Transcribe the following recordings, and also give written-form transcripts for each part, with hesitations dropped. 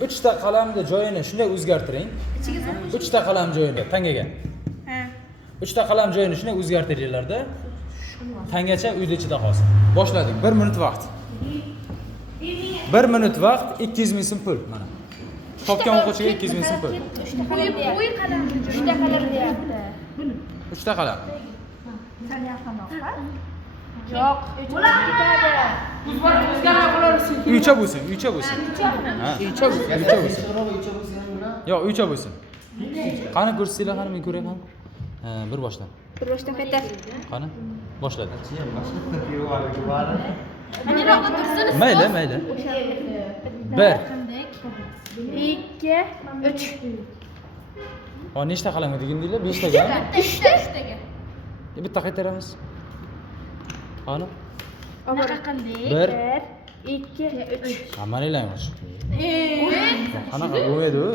3 ta qalamni joyini shunday o'zgartiring. 3 ta qalam joyini tangaga. Ha. 3 ta qalam joyini shunday o'zgartiringlarda tangacha uyda ichida qolsin. Boshladik. 1 minut vaqt. 1 minut vaqt 200 ming so'm pul mana. Topgan o'quvchiga 200 ming so'm pul. 3 ta qalam deyapti. 3 ta qalam. Sen yapamazsan. Yo'q, 3 ta ketadi. O'zgarma qilaversin. Uycha bo'lsin, uycha bo'lsin. Ha, uycha bo'lsin. Yo'q, uycha bo'lsin. Qani ko'rsanglar, qani men ko'ray qani. Ha, bir boshdan. Bir boshdan qaytar. Qani? Boshladi. Maniroqqa tursiniz. Mayli, mayli. 1 2 3 Ha, nechta qalamga degandinglar? 5 taga. 3 taga. Bitta qaytaramiz. Qani? Anaqa qanday? 1 2 3 Hammanglarimiz. Qanaqa bo'lmaydi u?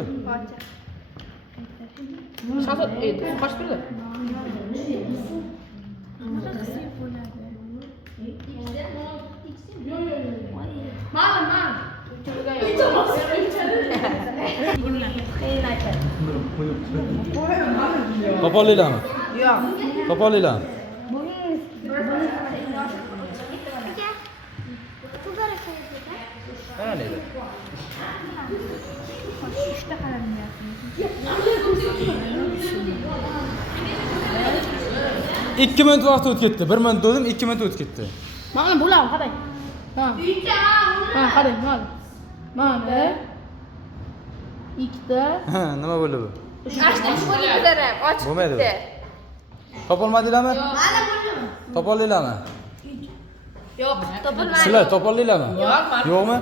Shahzod, qo'sh turdi. Topolaylarmi? Yo'q. Topolaylarmi? Ha, neydi? 3 ta qalam deyapti. 2 minut vaqt o'tib ketdi. 1 minut dedim, 2 minut o'tib ketdi. Mana bo'lam, qarang. Ha. Ha, qarang, mana. Mana. Ikkita. Ha, nima bo'ldi bu? Ashta bo'libdilar, ochib Bo'lmaydi. ketdi. Topolmadinglarmi? Mana bo'ldimi? Topolaylarmi? Yo'q, topilmadi. Sizlar topolaylarmi? Yo'q, Yo'qmi?